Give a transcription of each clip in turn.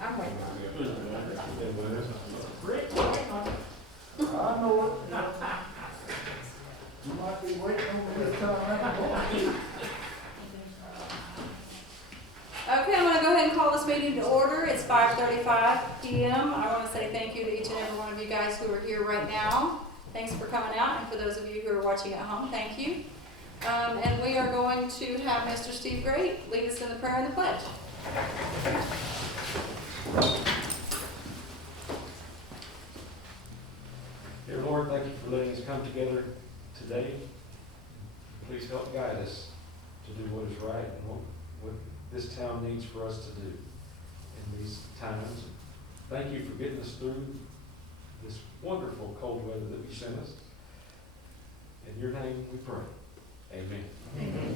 I'm waiting on it. I know it. You might be waiting on me this time. Okay, I'm gonna go ahead and call this meeting to order. It's 5:35 p.m. I want to say thank you to each and every one of you guys who are here right now. Thanks for coming out, and for those of you who are watching at home, thank you. And we are going to have Mr. Steve Gray lead us in the prayer and the pledge. Dear Lord, thank you for letting us come together today. Please help guide us to do what is right and what this town needs for us to do in these times. Thank you for getting us through this wonderful cold weather that you sent us. In your name we pray. Amen. Amen.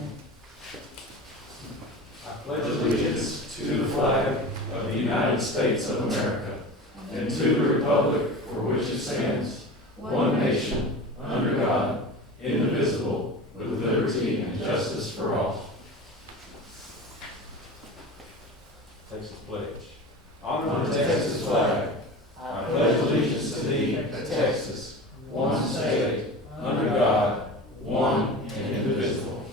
I pledge allegiance to the flag of the United States of America and to the republic for which it stands, one nation, under God, indivisible, with liberty and justice for all. Texas pledge. On the Texas flag, I pledge allegiance to thee, Texas, one state, under God, one and indivisible.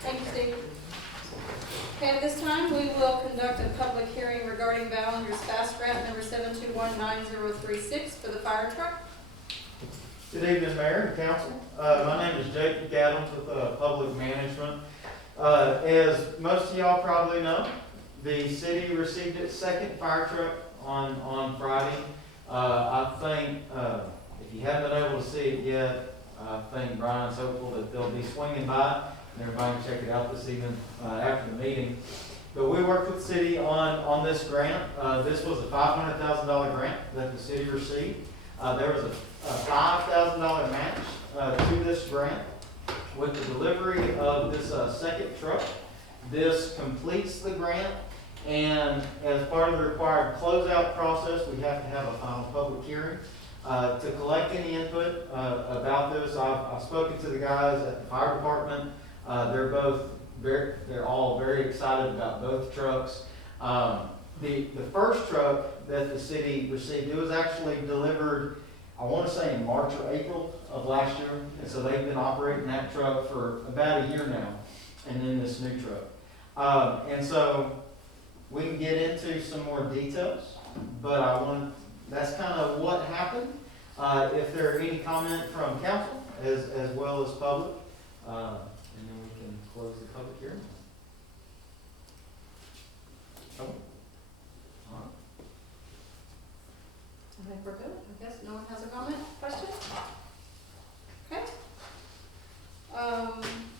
Thank you, Steve. Okay, at this time, we will conduct a public hearing regarding Ballinger's Fast Grant number 7219036 for the fire truck. Good evening, Mayor and Council. My name is Jake McAdams with Public Management. As most of y'all probably know, the city received its second fire truck on Friday. I think, if you haven't been able to see it yet, I think Brian's hopeful that they'll be swinging by and everybody can check it out this evening after the meeting. But we worked with the city on this grant. This was a $500,000 grant that the city received. There was a $5,000 match to this grant. With the delivery of this second truck, this completes the grant, and as part of the required closeout process, we have to have a final public hearing to collect any input about this. I've spoken to the guys at the fire department. They're all very excited about both trucks. The first truck that the city received, it was actually delivered, I want to say in March or April of last year, and so they've been operating that truck for about a year now, and then this new truck. And so we can get into some more details, but that's kind of what happened. If there are any comment from council as well as public, and then we can close the public hearing. Oh. All right. I think we're good. I guess no one has a comment, question? Okay.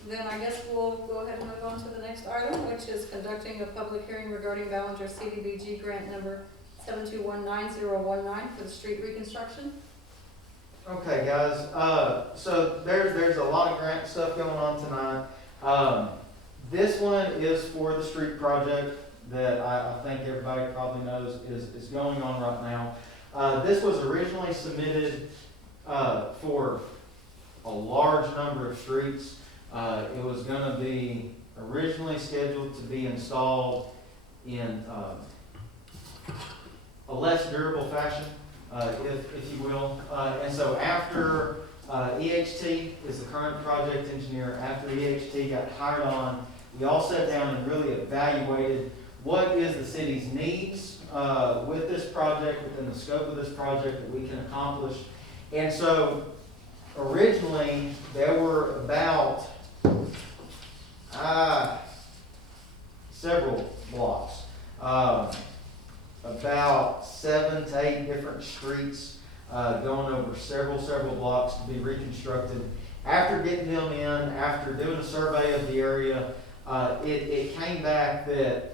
Then I guess we'll go ahead and move on to the next item, which is conducting a public hearing regarding Ballinger Cdbg grant number 7219019 for the street reconstruction. Okay, guys, so there's a lot of grant stuff going on tonight. This one is for the street project that I think everybody probably knows is going on right now. This was originally submitted for a large number of streets. It was going to be originally scheduled to be installed in a less durable fashion, if you will. And so after EHT is the current project engineer, after EHT got hired on, we all sat down and really evaluated what is the city's needs with this project, within the scope of this project that we can accomplish. And so originally there were about several blocks, about 7 to 8 different streets going over several blocks to be reconstructed. After getting them in, after doing a survey of the area, it came back that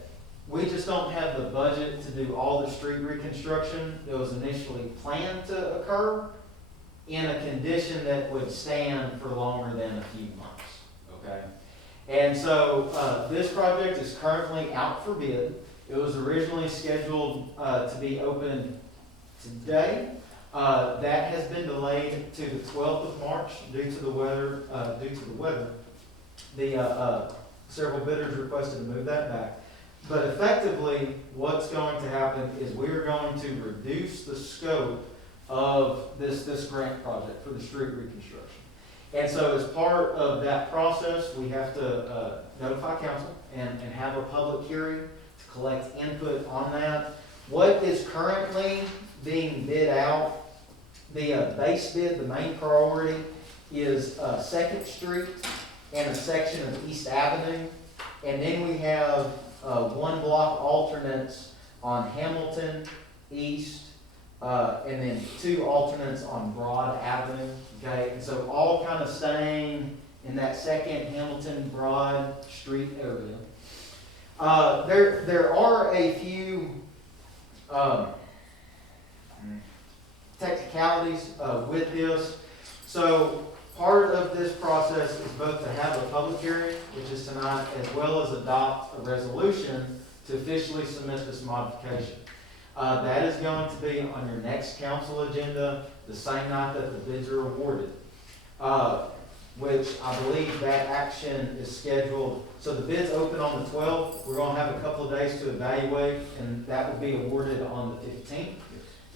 we just don't have the budget to do all the street reconstruction that was initially planned to occur in a condition that would stand for longer than a few months, okay? And so this project is currently out for bid. It was originally scheduled to be opened today, That has been delayed to the 12th of March due to the weather. Several bidders requested to move that back. But effectively, what's going to happen is we are going to reduce the scope of this grant project for the street reconstruction. And so as part of that process, we have to notify council and have a public hearing to collect input on that. What is currently being bid out, the base bid, the main priority is 2nd Street and a section of East Avenue. And then we have 1 block alternates on Hamilton, East, and then 2 alternates on Broad Avenue. Okay, and so all kind of staying in that 2nd Hamilton Broad Street area. There are a few technicalities with this. So part of this process is both to have a public hearing, which is tonight, as well as adopt a resolution to officially submit this modification. That is going to be on your next council agenda the same night that the bids are awarded, which I believe that action is scheduled. So the bids open on the 12th. We're going to have a couple of days to evaluate, and that will be awarded on the 15th,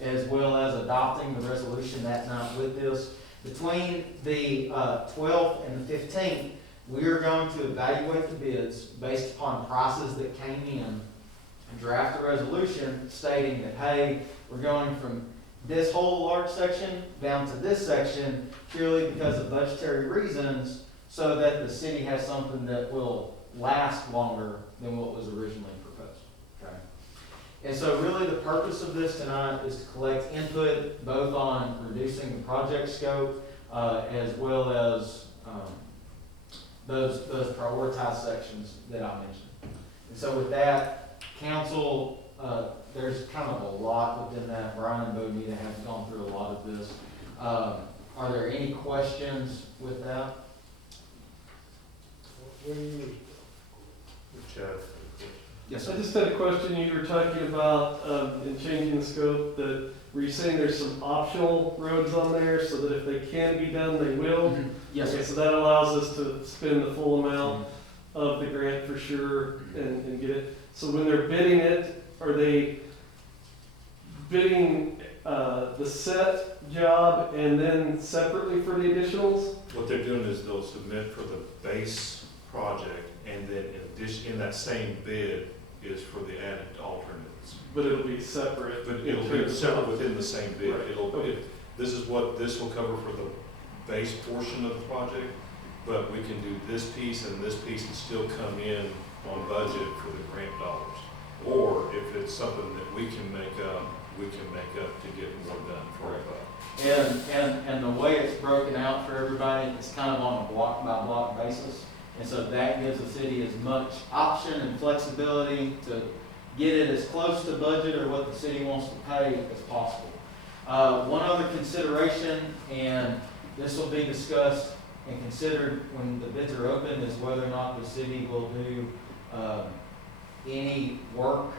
as well as adopting the resolution that night with this. Between the 12th and the 15th, we are going to evaluate the bids based upon prices that came in, and draft a resolution stating that, hey, we're going from this whole large section down to this section purely because of budgetary reasons, so that the city has something that will last longer than what was originally proposed. Okay. And so really the purpose of this tonight is to collect input both on reducing the project scope as well as those prioritized sections that I mentioned. And so with that, council, there's kind of a lot within that. Brian and Bonita have gone through a lot of this. Are there any questions with that? Yes, I just had a question. You were talking about in changing the scope, that were you saying there's some optional roads on there so that if they can be done, they will? Yes, Okay, so that allows us to spend the full amount of the grant for sure and get it. So when they're bidding it, are they bidding the set job and then separately for the additionals? What they're doing is they'll submit for the base project, and then in addition, in that same bid is for the added alternates. But it'll be separate. But it'll be separate within the same bid. Right. This is what this will cover for the base portion of the project, but we can do this piece and still come in on budget for the grant dollars. Or if it's something that we can make up to get more done for it. and the way it's broken out for everybody, it's kind of on a block by block basis. And so that gives the city as much option and flexibility to get it as close to budget or what the city wants to pay as possible. One other consideration, and this will be discussed and considered when the bids are open, is whether or not the city will do any work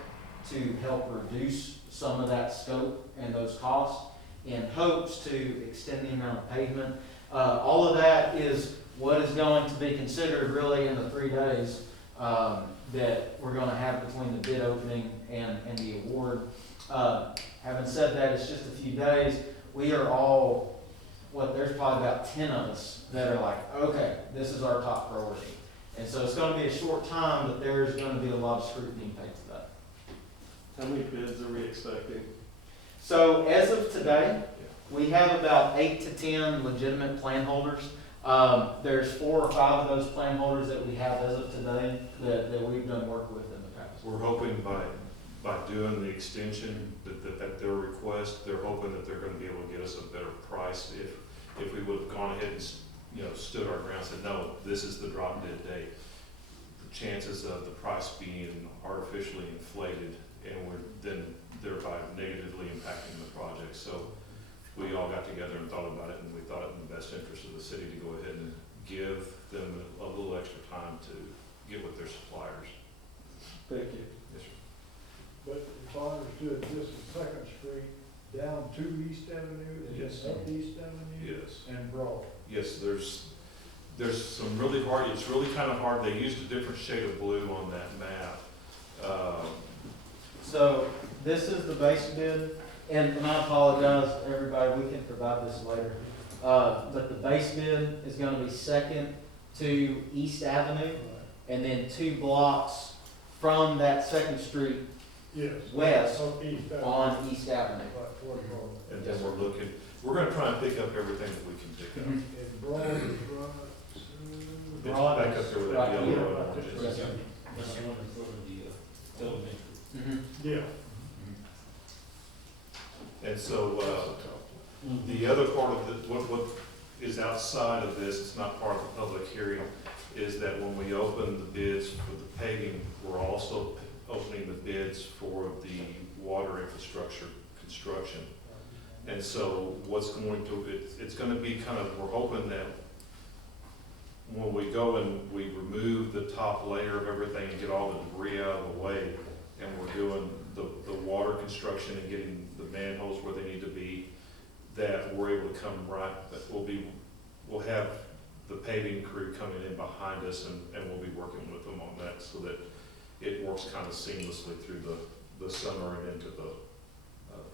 to help reduce some of that scope and those costs in hopes to extend the amount of pavement. All of that is what is going to be considered really in the 3 days that we're going to have between the bid opening and the award. Having said that, it's just a few days. We are all, there's probably about 10 of us that are like, okay, this is our top priority. And so it's going to be a short time, but there's going to be a lot of scrutiny paid to that. How many bids are we expecting? So as of today, we have about 8 to 10 legitimate plan holders. There's 4 or 5 of those plan holders that we have as of today that we've done work with in the past. We're hoping by doing the extension at their request, they're hoping that they're going to be able to get us a better price. If we would have gone ahead and stood our ground and said, no, this is the drop dead date, the chances of the price being artificially inflated and we're then thereby negatively impacting the project. So we all got together and thought about it, and we thought it in the best interest of the city to go ahead and give them a little extra time to get with their suppliers. Thank you. Yes, sir. But if I understood, this is 2nd Street down to East Avenue, and Yes. up East Avenue, Yes. and Broad. Yes, there's some really hard, it's really kind of hard, they used a different shade of blue on that map. So this is the base bid, and I apologize, everybody, we can provide this later. But the base bid is gonna be second to East Avenue, and then 2 blocks from that Second Street Yes. west Up East Avenue. on East Avenue. Right, toward Broad. And then we're gonna try and pick up everything that we can pick up. And Broad is right, It's Broad back is up there with right that here. yellow and orange. Yes, sir. That's the one in front of the elementary. Mhm. yeah. And so, the other part of the, what is outside of this, it's not part of the public hearing, is that when we open the bids for the paving, we're also opening the bids for the water infrastructure construction. And so what's going to, it's gonna be kind of, we're hoping that when we go and we remove the top layer of everything and get all the debris out of the way, and we're doing the water construction and getting the manholes where they need to be, that we're able to come right, that we'll have the paving crew coming in behind us, and we'll be working with them on that, so that it works kind of seamlessly through the summer and into the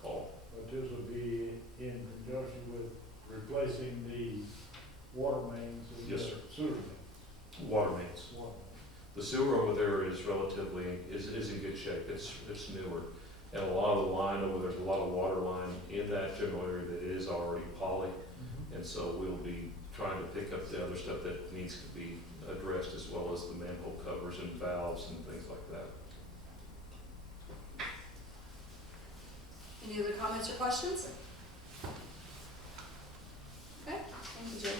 fall. But this will be in conjunction with replacing the water mains and Yes, the sir. sewer mains. Water mains. Water. The sewer over there is relatively, is in good shape, it's newer. And a lot of the line over there's a lot of water line in that general area that is already poly. And so we'll be trying to pick up the other stuff that needs to be addressed, as well as the manhole covers and valves and things like that. Any other comments or questions? Okay, thank you, Jim.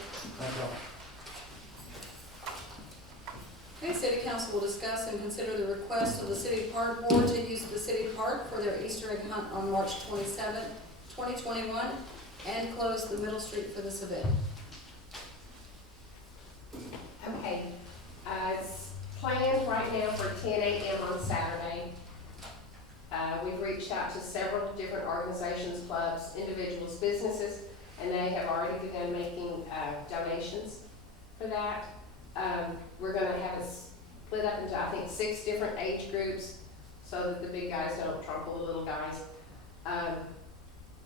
Okay, City Council will discuss and consider the request of the City Park Board to use the city park for their Easter egg hunt on March 27th, 2021, and close the Middle Street for this event. Okay, it's planned right now for 10 a.m. on Saturday. We've reached out to several different organizations, clubs, individuals, businesses, and they have already begun making donations for that. We're gonna have it split up into, I think, 6 different age groups, so that the big guys don't trample the little guys.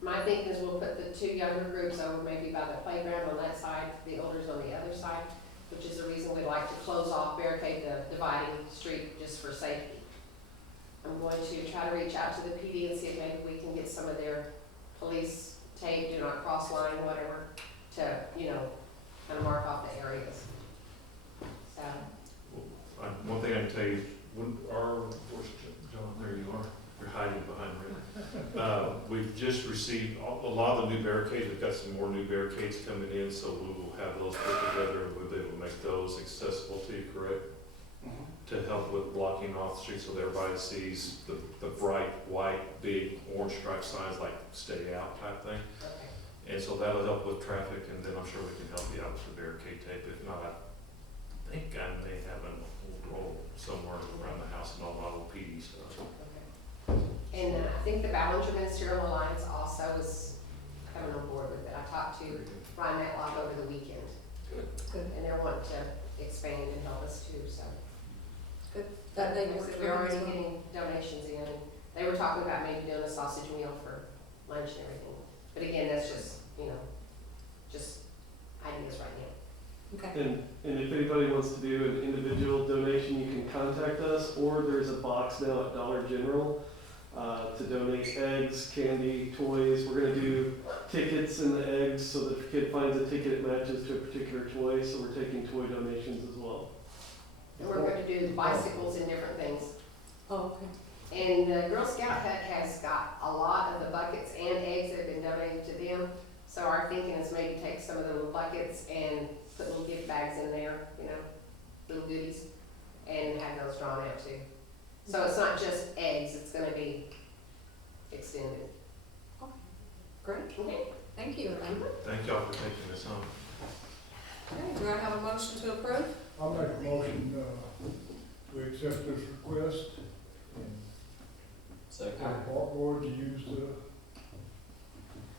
My thinking is we'll put the 2 younger groups over maybe by the playground on that side, the elders on the other side, which is the reason we'd like to close off, barricade the dividing street just for safety. I'm going to try to reach out to the PD and see if maybe we can get some of their police tape, do not cross line, whatever, to, kind of mark off the areas. So, One thing I can tell you, where's John, there you are, you're hiding behind me. We've just received a lot of the new barricades, we've got some more new barricades coming in, so we will have those put together, and we'll be able to make those accessible to you, correct? To help with blocking off the street so that everybody sees the bright, white, big, orange stripe signs like stay out type thing. okay. And so that'll help with traffic, and then I'm sure we can help you out with the barricade tape. If not, I think I may have an old roll somewhere around the house and all my old PD stuff. Okay. And I think the Ballinger Ministerial Alliance also is coming on board with it. I talked to Ryan Matlock over the weekend. Good. And they're wanting to expand and help us too, so. Good. That day Like I works said, for we're me as already well. getting donations in. They were talking about maybe doing a sausage meal for lunch and everything. But again, that's just, just ideas right now. Okay. And if anybody wants to do an individual donation, you can contact us, or there's a box now at Dollar General to donate eggs, candy, toys. We're gonna do tickets in the eggs, so that if a kid finds a ticket, it matches to a particular toy, so we're taking toy donations as well. And we're going to do bicycles and different things. Oh, okay. And the Girl Scout hut has got a lot of the buckets and eggs that have been donated to them. So our thinking is maybe take some of the little buckets and put little gift bags in there, little goodies, and have those drawn out too. So it's not just eggs, it's gonna be extended. Great. Okay. Thank you, Elaine. Thank y'all for taking this on. Okay, do I have a motion to approve? I'll make a motion, to accept this request and Second. have the park board to use the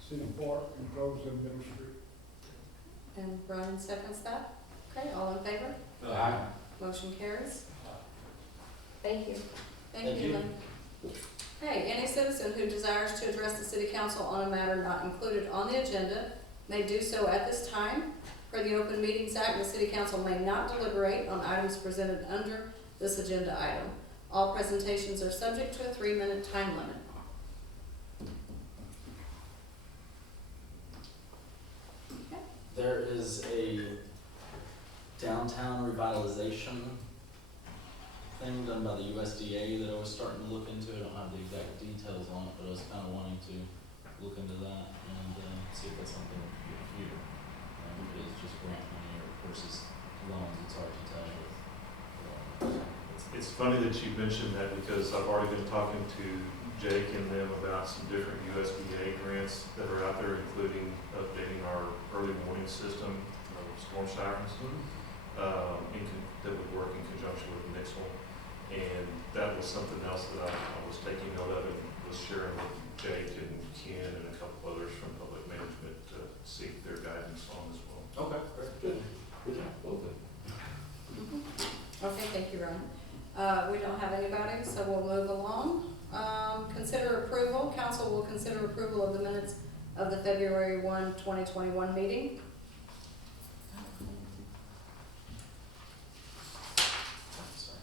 City Park and close in Middle Street. And Brian seconds that. Okay, all in favor? Aye. Motion carries. Thank you. Thank Thank you, you. Lynn. Okay, any citizen who desires to address the city council on a matter not included on the agenda may do so at this time. Per the Open Meetings Act, the city council may not deliberate on items presented under this agenda item. All presentations are subject to a 3-minute time limit. There is a downtown revitalization thing done by the USDA that I was starting to look into. I don't have the exact details on it, but I was kind of wanting to look into that and see if that's something that could be a few. Because just grant money or versus loans, it's hard to tell with. It's funny that you mentioned that because I've already been talking to Jake and them about some different USDA grants that are out there, including updating our early warning system of storm sirens. That would work in conjunction with the next one. And that was something else that I was taking note of and was sharing with Jake and Ken and a couple others from public management to seek their guidance on as well. Okay, very good. Good job, both of you. Okay, thank you, Ryan. We don't have anybody, so we'll move along. Consider approval. Council will consider approval of the minutes of the February 1, 2021 meeting. Sorry.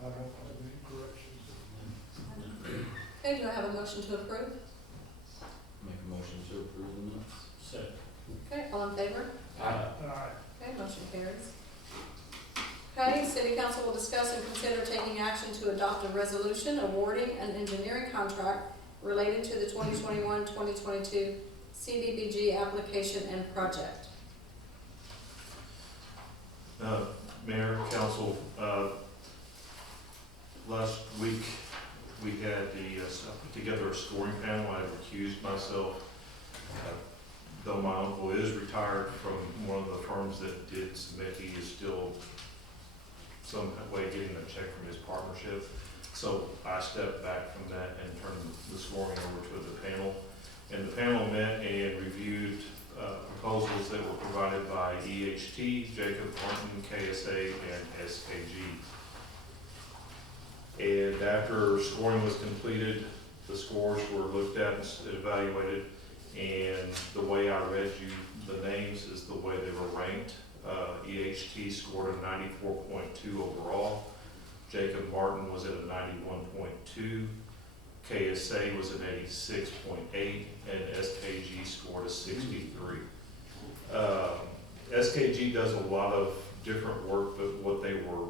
I don't have any corrections. Okay, do I have a motion to approve? Make a motion to approve the minutes. Second. Okay, all in favor? Aye. Aye. Okay, motion carries. Okay, city council will discuss and consider taking action to adopt a resolution awarding an engineering contract related to the 2021-2022 Cdbg application and project. Mayor, council, last week we had I put together a scoring panel. I recused myself. Though my uncle is retired from one of the firms that did submit, he is still some way getting a check from his partnership. So I stepped back from that and turned the scoring over to the panel. And the panel met and reviewed proposals that were provided by EHT, Jacob Martin, KSA, and SKG. And after scoring was completed, the scores were looked at and evaluated. And the way I read you the names is the way they were ranked. EHT scored a 94.2 overall. Jacob Martin was at a 91.2. KSA was an 86.8, and SKG scored a 63. SKG does a lot of different work, but what they were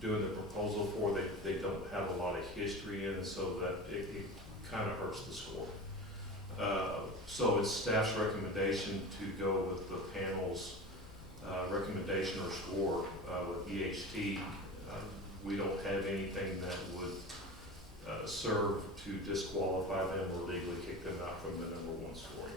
doing the proposal for, they don't have a lot of history in, and so that it kind of hurts the score. So it's staff's recommendation to go with the panel's recommendation or score with EHT. We don't have anything that would serve to disqualify them or legally kick them out from the #1 scoring.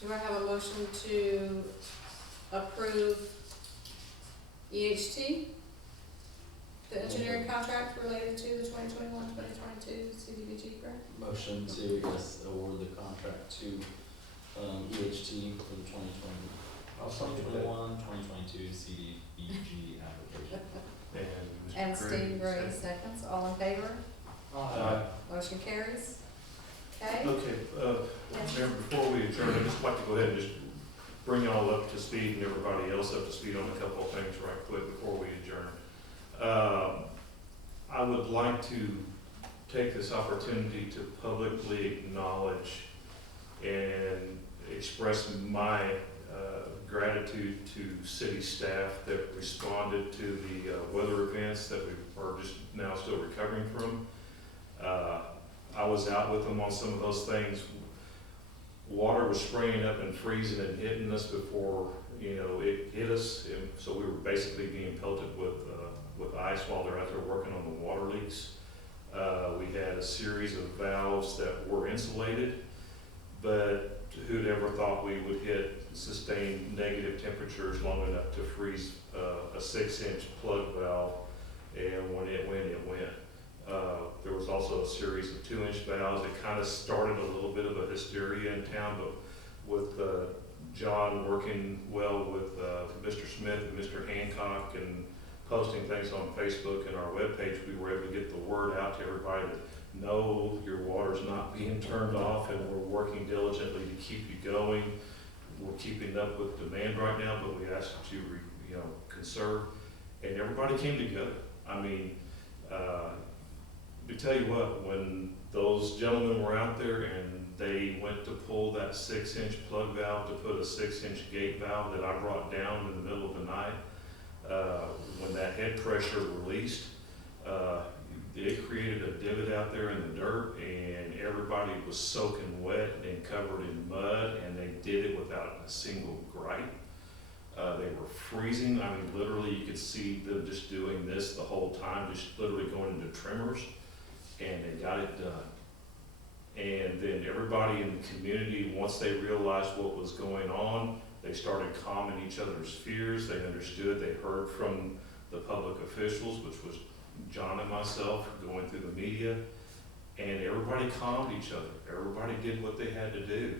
Do I have a motion to approve EHT, the engineering contract related to the 2021-2022 CDBG grant? Motion to, yes, award the contract to EHT for the 2020, I'll second that. 2021, 2022 CDBG application. And Steve Gray seconds, all in favor? Aye. Motion carries. Okay? Okay, Yes. Mayor, before we adjourn, I'd just like to go ahead and just bring y'all up to speed and everybody else up to speed on a couple of things right quick before we adjourn. I would like to take this opportunity to publicly acknowledge and express my gratitude to city staff that responded to the weather events that we are just now still recovering from. I was out with them on some of those things. Water was spraying up and freezing and hitting us before, it hit us. And so we were basically being pelted with ice while they're out there working on the water leaks. We had a series of valves that were insulated, but who'd ever thought we would hit sustained negative temperatures long enough to freeze a 6-inch plug valve, and when it went, it went. There was also a series of 2-inch valves. It kind of started a little bit of a hysteria in town, but with John working well with Mr. Smith and Mr. Hancock and posting things on Facebook and our webpage, we were able to get the word out to everybody that no, your water's not being turned off, and we're working diligently to keep you going. We're keeping up with demand right now, but we ask that you conserve. And everybody came together. I mean, to tell you what, when those gentlemen were out there and they went to pull that 6-inch plug valve to put a 6-inch gate valve that I brought down in the middle of the night, when that head pressure released, it created a divot out there in the dirt, and everybody was soaking wet and covered in mud, and they did it without a single gripe. They were freezing. I mean, literally, you could see them just doing this the whole time, just literally going into tremors, and they got it done. And then everybody in the community, once they realized what was going on, they started calming each other's fears. They understood. They heard from the public officials, which was John and myself, going through the media, and everybody calmed each other. Everybody did what they had to do.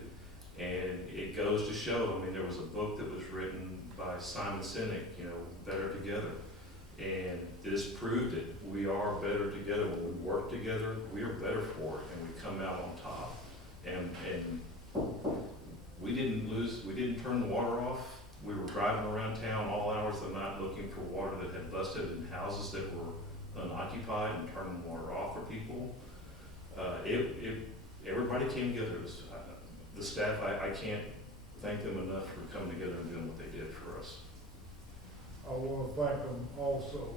And it goes to show, I mean, there was a book that was written by Simon Sinek, Better Together. And this proved it. We are better together. When we work together, we are better for it, and we come out on top. And we didn't turn the water off. We were driving around town all hours of the night looking for water that had busted in houses that were unoccupied and turning water off for people. Everybody came together. The staff, I can't thank them enough for coming together and doing what they did for us. I want to thank them also.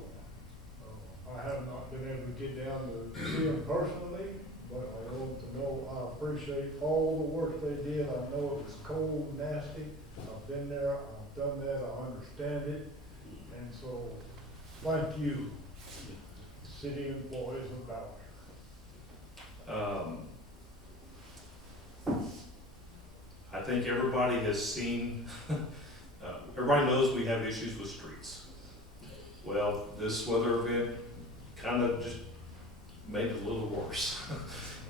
I have not been able to get down to see them personally, but I want to know I appreciate all the work they did. I know it was cold and nasty. I've been there, I've done that, I understand it. And so, thank you, city employees of Ballinger. I think everybody has seen, everybody knows we have issues with streets. Well, this weather event kind of just made it a little worse.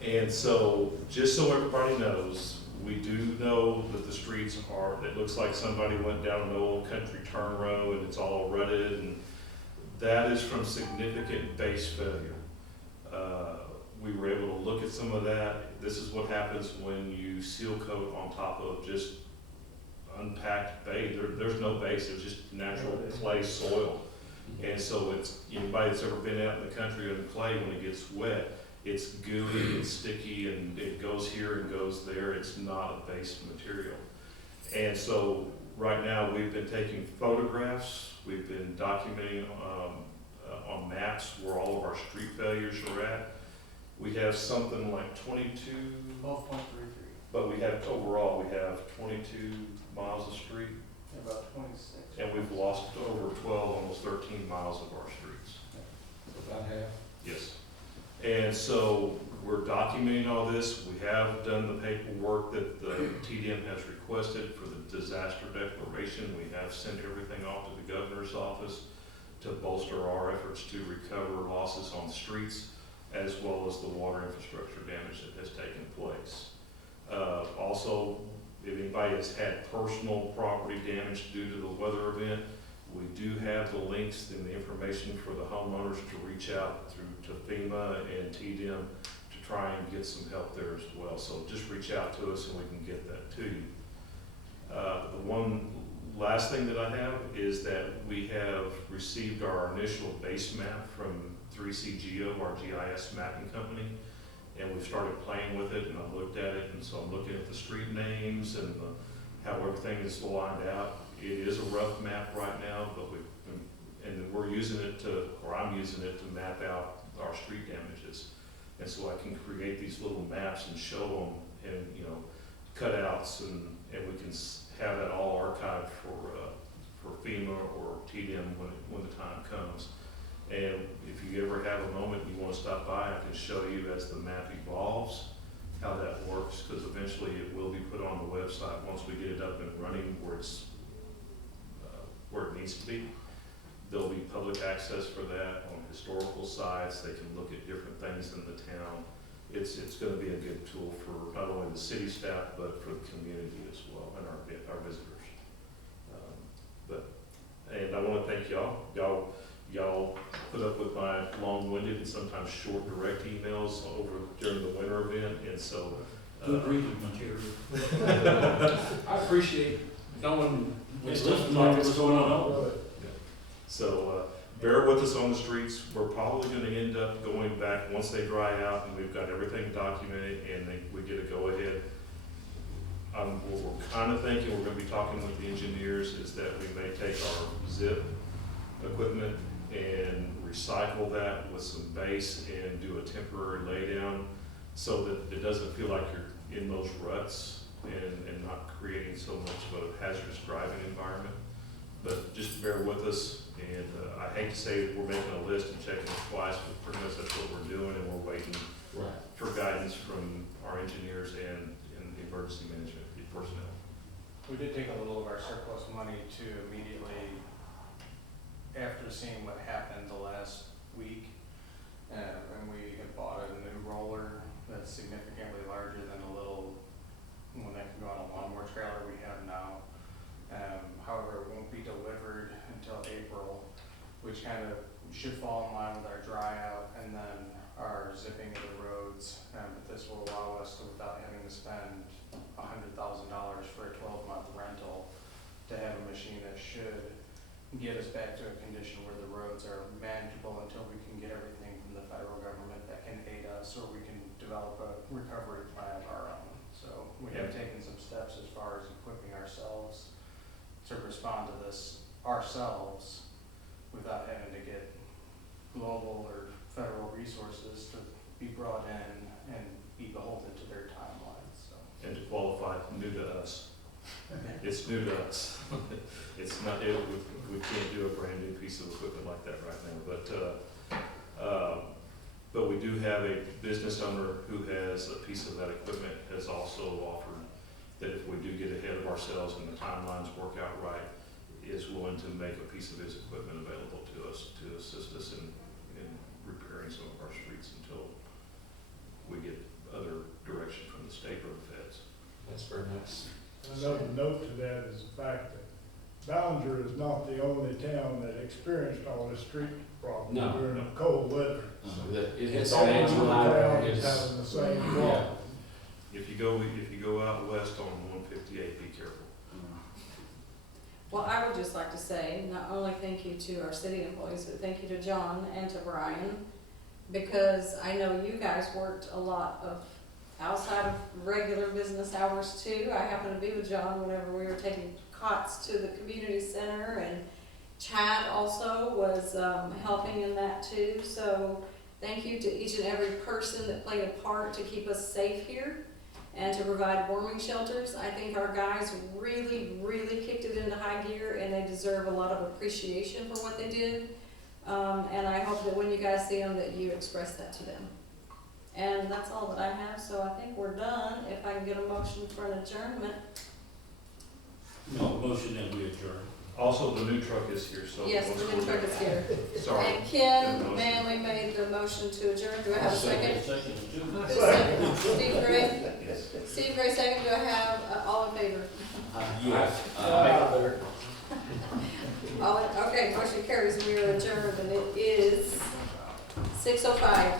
And so, just so everybody knows, we do know that the streets it looks like somebody went down an old country turn road and it's all rutted, and that is from significant base failure. We were able to look at some of that. This is what happens when you seal coat on top of just unpacked base. There's no base, there's just natural clay soil. And so anybody that's ever been out in the country in the clay, when it gets wet, it's gooey and sticky, and it goes here and goes there. It's not a base material. And so right now we've been taking photographs, we've been documenting on maps where all of our street failures are at. We have something like 12.33. But we have, overall, we have 22 miles of street. About 26. And we've lost over 12, almost 13 miles of our streets. About half. Yes. And so we're documenting all this. We have done the paperwork that the TDM has requested for the disaster declaration. We have sent everything off to the governor's office to bolster our efforts to recover losses on streets, as well as the water infrastructure damage that has taken place. Also, if anybody has had personal property damage due to the weather event, we do have the links and the information for the homeowners to reach out through to FEMA and TDM to try and get some help there as well. So just reach out to us and we can get that to you. The one last thing that I have is that we have received our initial base map from 3CGO, our GIS mapping company, and we've started playing with it, and I've looked at it, and so I'm looking at the street names and how everything is lined out. It is a rough map right now, but we're using it to, or I'm using it to map out our street damages. And so I can create these little maps and show them, and cutouts, and we can have that all archived for FEMA or TDM when the time comes. And if you ever have a moment you want to stop by, I can show you as the map evolves how that works, because eventually it will be put on the website once we get it up and running where it's where it needs to be. There'll be public access for that on historical sites. They can look at different things in the town. It's going to be a good tool for not only the city staff, but for the community as well, and our visitors. And I want to thank y'all. Y'all put up with my long-winded and sometimes short, direct emails during the winter event, and so. Good reading material. I appreciate knowing which stuff like what's going on. So bear with us on the streets. We're probably going to end up going back once they dry out and we've got everything documented and we get a go-ahead. What we're kind of thinking, we're going to be talking with the engineers, is that we may take our zip equipment and recycle that with some base and do a temporary laydown so that it doesn't feel like you're in those ruts and not creating so much of a hazardous driving environment. But just bear with us, and I hate to say we're making a list and checking it twice, but pretty much that's what we're doing, and we're waiting for guidance from our engineers and the emergency management personnel. We did take a little of our surplus money to immediately, after seeing what happened the last week, and we had bought a new roller that's significantly larger than the little one that can go on a lawnmower trailer we have now. However, it won't be delivered until April, which kind of should fall in line with our dry out and then our zipping of the roads. But this will allow us to, without having to spend $100,000 for a 12-month rental, to have a machine that should get us back to a condition where the roads are manageable until we can get everything from the federal government that can aid us, or we can develop a recovery plan of our own. So we have taken some steps as far as equipping ourselves to respond to this ourselves without having to get global or federal resources to be brought in and be beholden to their timelines. So. And to qualify, new to us. It's new to us. It's not, we can't do a brand new piece of equipment like that right now, but we do have a business owner who has a piece of that equipment, has also offered that if we do get ahead of ourselves and the timelines work out right, is willing to make a piece of his equipment available to us to assist us in repairing some of our streets until we get other direction from the state or the feds. That's very nice. Another note to that is the fact that Ballinger is not the only town that experienced all this street problem No. during the cold weather. It's All all over over town the is town. having the same Yeah. problem. If you go out west on 158, be careful. Well, I would just like to say, not only thank you to our city employees, but thank you to John and to Brian, because I know you guys worked a lot of outside of regular business hours too. I happened to be with John whenever we were taking cots to the community center, and Chad also was helping in that too. So thank you to each and every person that played a part to keep us safe here and to provide warming shelters. I think our guys really, really kicked it into high gear, and they deserve a lot of appreciation for what they did. And I hope that when you guys see them, that you express that to them. And that's all that I have, so I think we're done. If I can get a motion for an adjournment. No, motion that we adjourn. Also, the new truck is here, so. Yes, the new truck is here. Sorry. And Ken Manley made the motion to adjourn. Do I have a second? Second, too. Who's second? Steve Gray? Yes. Steve Gray, second. Do I have, all in favor? Yes. Okay, motion carries, we are adjourned, and it is 6:05.